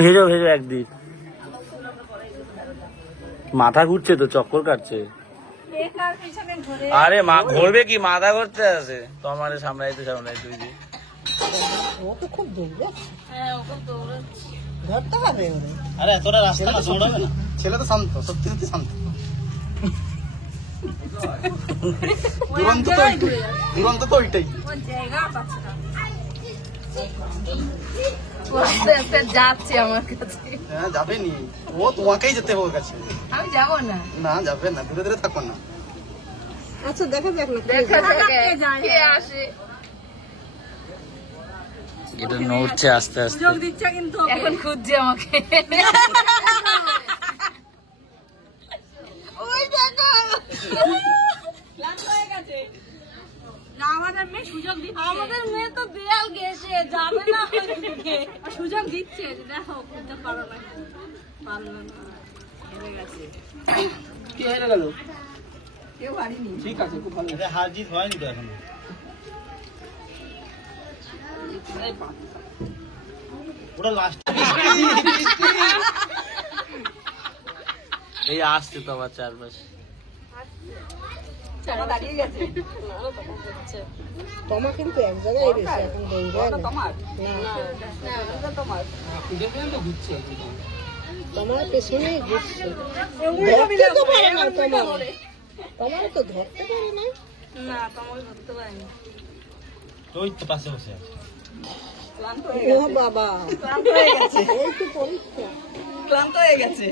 ভেজো ভেজো একদিন। মাথা ঘুরছে তো, চক্কর কাটছে। আরে মা ঘুরবে কি, মাথা ঘুরতে আছে তোমার সামলাইতে সামলাইতে। ও তো খুব দৌড়াচ্ছে। ধরতে হবে। আরে এতটা রাস্তা না, দৌড়াবে না। ছেলে তো শান্ত, সত্যি সত্যি শান্ত। দুরন্ত তো ওইটাই। যাচ্ছে আমার কাছে। হ্যাঁ যাবে নি, ও তোমাকেই যেতে হবে ওর কাছে। আমি যাবো না। না যাবে না, ধীরে ধীরে থাকো না। আচ্ছা দেখা যাক না, দেখা যাক কে আসে। এটা নড়ছে আস্তে আস্তে। এখন খুঁজছে আমাকে। ওই দেখো আমাদের মেয়ে তো দেয়াল গেছে, যাবে না। সুযোগ দিচ্ছে, দেখো করতে পারো না, পারলো না, হেরে গেছে। কি হয়ে গেল? কেউ পারিনি। ঠিক আছে, খুব ভালো। হার জিত হয়নি তো এখন। ওটা লাস্ট এই আসছে তো আবার চারপাশে। দাঁড়িয়ে গেছে। তোমার কিন্তু এক জায়গায় রয়েছে এখন, তোমার তোমার পেছনেই ঘুরছে। ধরতে তো পারে না তোমার, তোমার তো ধরতে পারে না। না তোমার ধরতে পারে না। ওই তো পাশে বসে আছে। ও বাবা ক্লান্ত হয়ে গেছে, এই তো পরীক্ষা, ক্লান্ত হয়ে গেছে।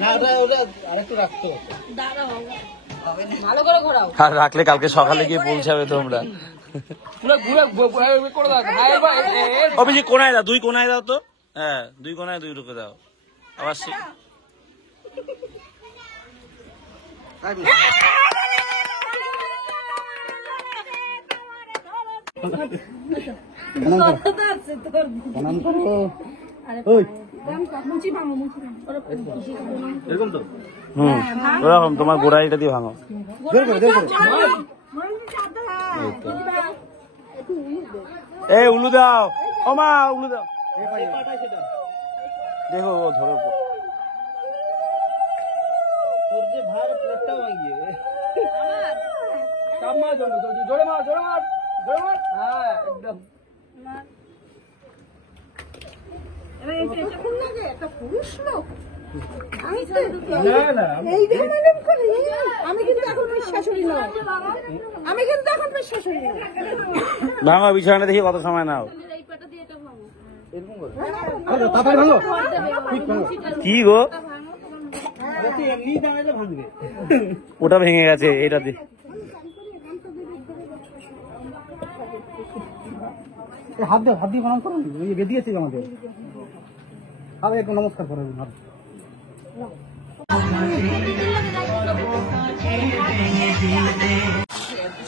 না ওটা ওটা আরেকটু রাখতে হবে। দাঁড়াও, ভালো করে ঘোরাও। আর রাখলে কালকে সকালে গিয়ে পৌঁছাবে তোমরা। অভিজিৎ কোনায় দাও, দুই কোনায় দাও তো। হ্যাঁ দুই কোনায় দুই রুকে দাও আবার। এরকম তো ওরকম তোমার গোড়াইটা দিয়ে ভাঙো। এই উলু দাও, ও মা উলু দাও। দেখো ও ধরো, তোর যে ভার প্লেটটা ভাঙিয়ে চাপ মার, জোরে মার, জোরে মার, জোরে মার। হ্যাঁ একদম। একটা পুরুষ লোক আমি কিন্তু এখন শাশুড়ি নয়, আমি কিন্তু এখন শাশুড়ি নয়। ভাঙো বিছানা দেখি কত সময় নাও। কি গো ওটা ভেঙে গেছে, এটা দিয়ে হাত দিয়ে প্রণাম করুন, বেদিয়েছি আমাদের। আরে একটু নমস্কার করে দিন।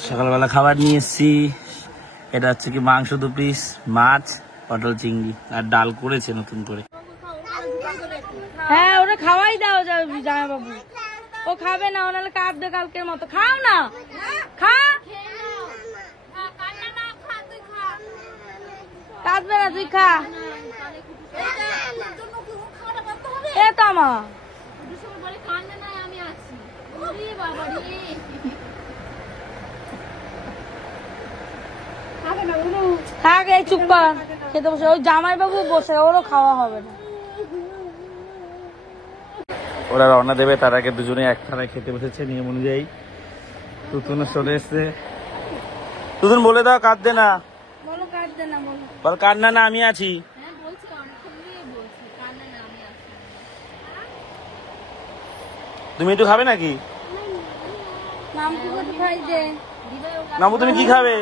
সকালবেলা খাবার নিয়ে এসছি। এটা হচ্ছে কি মাংস 2 পিস, মাছ, পটল চিংড়ি আর ডাল করেছে নতুন করে। হ্যাঁ ওরা খাওয়াই দাও জামাই বাবু, ও খাবে না, ও নাহলে কাঁদবে কালকের মতো। খাও না, খা, কাঁদবে না, তুই খা। এ তামা থাক, এই চুপ কর, খেতে বসে। ওই জামাই বাবু বসে, ওরও খাওয়া হবে না। ওরা রওনা দেবে, তার আগে দুজনে একখানে খেতে বসেছে নিয়ম অনুযায়ী। তুতুনও চলে এসছে। তুতুন বলে দাও কাঁদবে না, বলো কাঁদবে না, বলো। বল কান্না না, আমি আছি। তুমি একটু খাবে নাকি? নামু তুমি কি খাবে?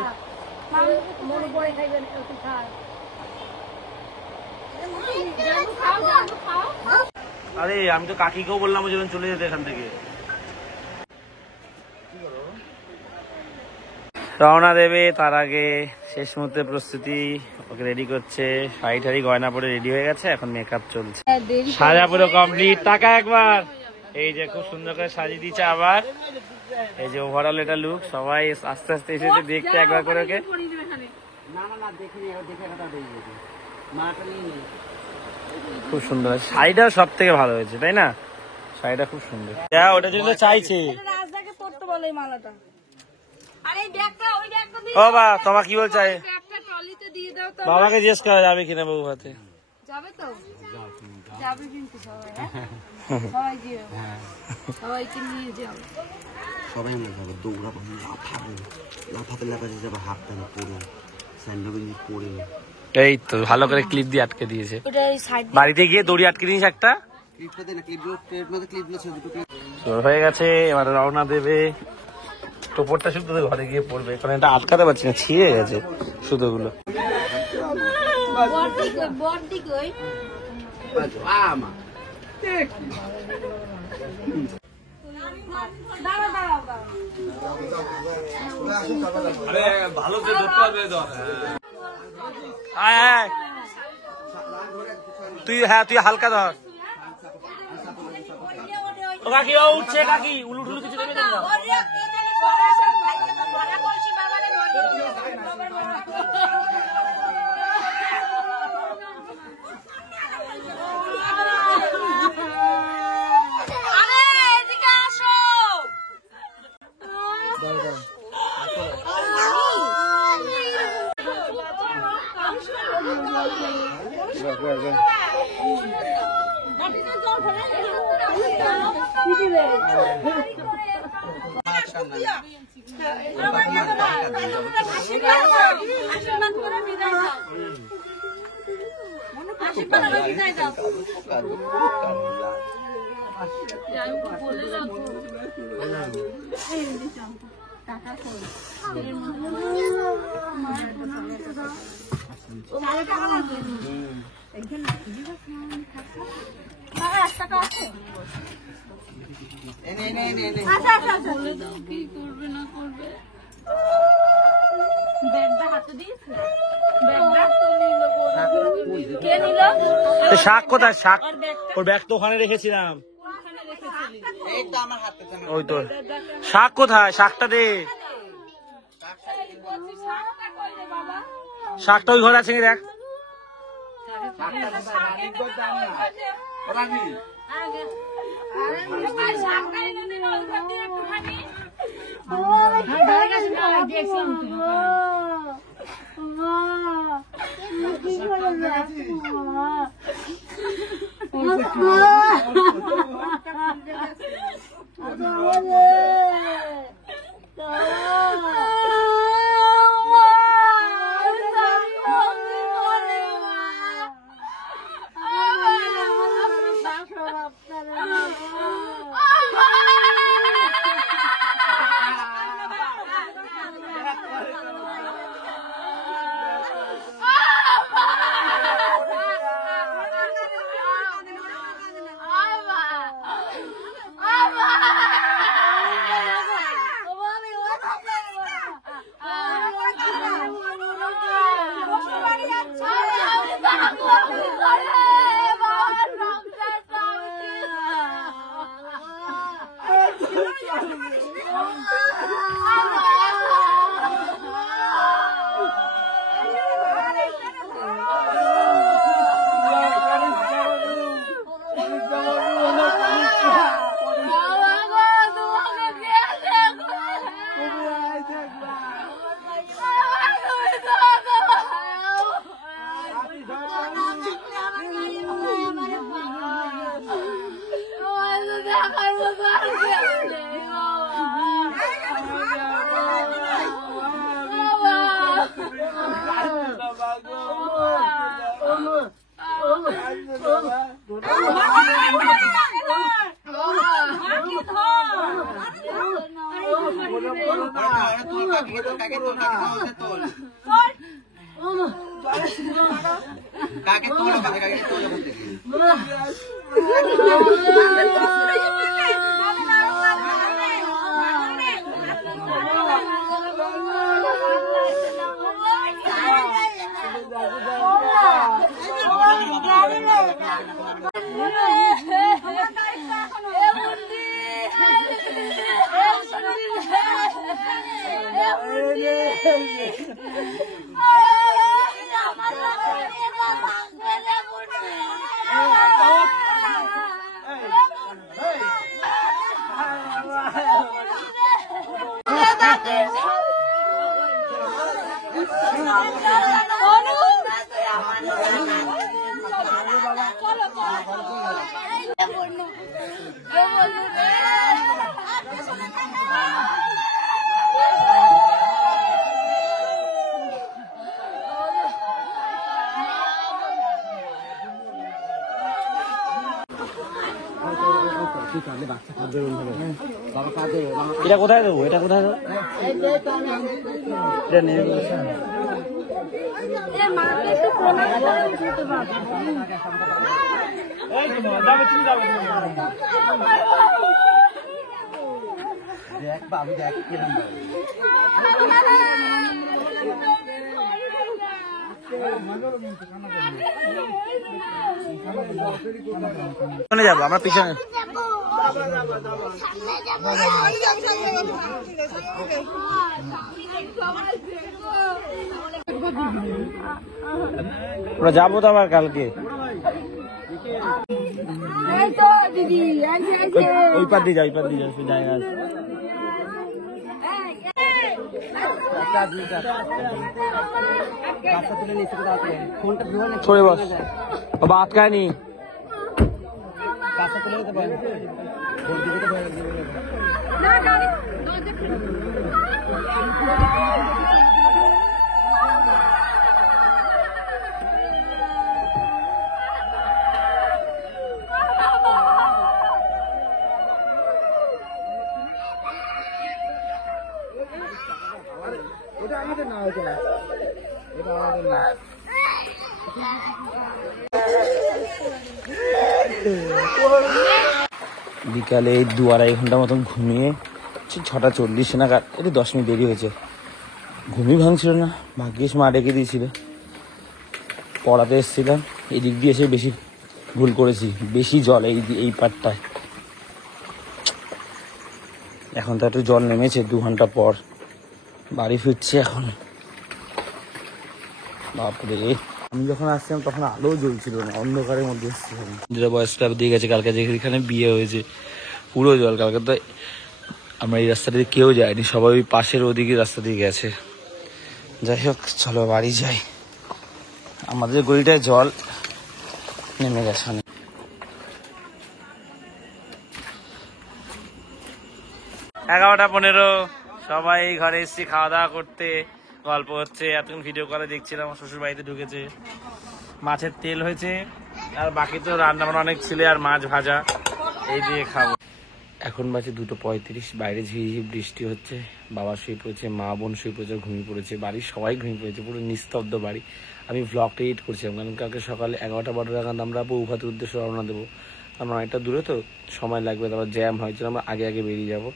আরে আমি তো কাকিকেও বললাম ওই জন্য চলে যেতে এখান থেকে। রওনা দেবে, তার আগে শেষ মুহূর্তে প্রস্তুতি, ওকে রেডি করছে। শাড়ি ঠাড়ি গয়না পরে রেডি হয়ে গেছে, এখন মেকআপ চলছে। সাজা পুরো কমপ্লিট। টাকা একবার, এই যে খুব সুন্দর করে সাজিয়ে দিচ্ছে। আবার এই যে ওভারঅল এটা লুক, সবাই আস্তে আস্তে এসেছে দেখতে একবার করে ওকে। খুব সুন্দর, শাড়িটা সব থেকে ভালো হয়েছে তাই না? শাড়িটা খুব সুন্দর। হ্যাঁ ওটা জন্য চাইছে। রাজদাকে পড়তে বলে এই মালাটা। আরে ওই ব্যাগটা দিয়ে ও বা তোমার কি বলছে? ব্যাগটা ট্রলিতে দিয়ে দাও তো। বাবাকে জিজ্ঞেস করা যাবে কিনা বাবু হাতে। যাবে তো? যাবে কিন্তু সবাই, হ্যাঁ? সবাই যাবে। সবাইকে নিয়ে যাও। সবাই মিলে যাবে, দৌড়াবো, লাফাবো, লাফাতে লাফাতে যাবে, হাফ প্যান্ট পরে, স্যান্ডেল পরে। এই তো ভালো করে ক্লিপ দিয়ে আটকে দিয়েছে। ওটা এই সাইড বাড়িতে গিয়ে দড়ি আটকে দিয়েছে একটা। ক্লিপটা দে না, ক্লিপগুলো ট্রেড মধ্যে ক্লিপগুলো ছিল, দুটো ক্লিপ। শুরু হয়ে গেছে, এবার রওনা দেবে। টোপরটা শুধু ঘরে গিয়ে পড়বে, কারণ এটা আটকাতে পারছি না, ছিঁড়ে গেছে সুতোগুলো। বড়দি কই? আমা আয় আয়, তুই হালকা ধর। ও কাকি, ও উঠছে কাকি, উলু টুলু কিছু দেবে না। আরে এদিকে আসো। আশীর্বাদ করে বিদায় দাও। আশীর্বাদ করে বিদায় দাও। যাই হোক, বলে দাও তো। টাকা কই? ও মালা টাকা আছে? এখানে 1 টাকা আছে? আচ্ছা আচ্ছা আচ্ছা, বলে দাও কি করবে না করবে। ব্যাগটা হাতে দিয়েছে? ব্যাগটা তো নিল। কে নিল? শাক কোথায়? শাক ওর ব্যাগ তো ওখানে রেখেছিলাম। ওখানে রেখেছিলি? এইটা আমার হাতে জানা। ওই তো শাক কোথায়? শাকটা দে। শাকটা কই রে বাবা? শাকটা ওই ঘরে আছে কি দেখ। আরে ভাই, শাকটা এনে দিন ওখান দিয়ে একটুখানি। কাকে তোলো, কাকে তোলো। এটা কোথায় দেবো, এটা কোথায় দেবো? এটা নিয়ে দেখ বাবু দেখ কিরম পিছনে যাবো আমরা, পিছনে। আমরা যাবো তো আবার কালকে। ওই পার দিয়ে যাও, ওই পার দিয়ে যাও, জায়গা আছে। छोड़े बस, अब बात का नहीं। বিকালে 2-2.5 ঘন্টা মতন ঘুমিয়ে 6:40 নাগাদ, একটু 10 মিনিট দেরি হয়েছে, ঘুমই ভাঙছিল না। ভাগ্যিস মা ডেকে দিয়েছিল, পড়াতে এসেছিলাম। এই দিক দিয়ে এসে বেশি ভুল করেছি, বেশি জল এই পাটটায়। এখন তো একটু জল নেমেছে 2 ঘন্টা পর, বাড়ি ফিরছি এখন। বাপরে, আমি যখন আসছিলাম তখন আলো জ্বলছিল না, অন্ধকারের মধ্যে এসেছিলাম। যেটা বয়স ক্লাব দিয়ে গেছে, কালকে যেখানে বিয়ে হয়েছে পুরো জল। কালকে তো আমরা এই রাস্তা দিয়ে কেউ যায়নি, সবাই ওই পাশের ওদিকে রাস্তা দিয়ে গেছে। যাই হোক, চলো বাড়ি যাই। আমাদের গলিটায় জল নেমে গেছে অনেক। 11:15, সবাই ঘরে এসেছি খাওয়া দাওয়া করতে, গল্প হচ্ছে। এতক্ষণ ভিডিও করে দেখছিলাম, আমার শ্বশুর বাড়িতে ঢুকেছে। মাছের তেল হয়েছে, আর বাকি তো রান্না বান্না অনেক ছিল, আর মাছ ভাজা এই দিয়ে খাবো। এখন বাজে 2:35, বাইরে ঝিরিঝিরি বৃষ্টি হচ্ছে। বাবা শুয়ে পড়েছে, মা বোন শুয়ে পড়েছে, ঘুমিয়ে পড়েছে, বাড়ির সবাই ঘুমিয়ে পড়েছে, পুরো নিস্তব্ধ বাড়ি। আমি ভ্লগটা এডিট করছিলাম, কারণ কালকে সকালে 11-12 নাগাদ আমরা বৌভাতের উদ্দেশ্যে রওনা দেবো। কারণ অনেকটা দূরে তো, সময় লাগবে, তারপর জ্যাম হয়, জন্য আমরা আগে আগে বেরিয়ে যাবো।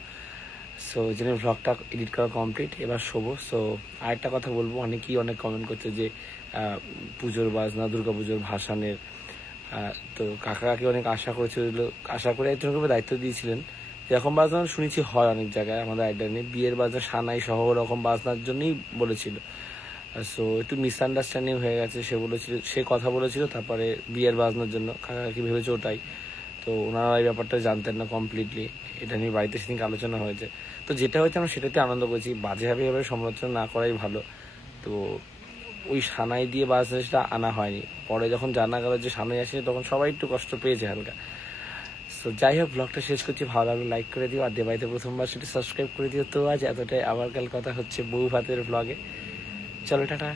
সো এই জন্য ভ্লগটা এডিট করা কমপ্লিট, এবার শোবো। সো আরেকটা কথা বলবো, অনেকেই অনেক কমেন্ট করছে যে পুজোর বাজনা, দুর্গাপুজোর ভাসানের, তো কাকা কাকি অনেক আশা করে একজনকে দায়িত্ব দিয়েছিলেন। যেরকম বাজনা শুনেছি হয় অনেক জায়গায়, আমাদের আইডিয়া নেই। বিয়ের বাজনা, সানাই সহ ওরকম বাজনার জন্যই বলেছিল। সো একটু মিসআন্ডারস্ট্যান্ডিং হয়ে গেছে। সে কথা বলেছিল, তারপরে বিয়ের বাজনার জন্য কাকা কাকি ভেবেছে ওটাই। তো ওনারা এই ব্যাপারটা জানতেন না কমপ্লিটলি, এটা নিয়ে বাড়িতে সেদিনকে আলোচনা হয়েছে। তো যেটা হয়েছে আমরা সেটাতে আনন্দ করছি, বাজেভাবে এভাবে সমালোচনা না করাই ভালো। তো ওই সানাই দিয়ে বাজনাটা আনা হয়নি, পরে যখন জানা গেল যে সানাই আসে, তখন সবাই একটু কষ্ট পেয়েছে হালকা। তো যাই হোক, ব্লগটা শেষ করছি। ভালো লাগলে লাইক করে দিও, আর দেবাইতে প্রথমবার সেটা সাবস্ক্রাইব করে দিও। তো আজ এতটাই, আবার কাল কথা হচ্ছে বউ ভাতের ব্লগে। চলো, টাটা।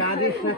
কাঁদিস না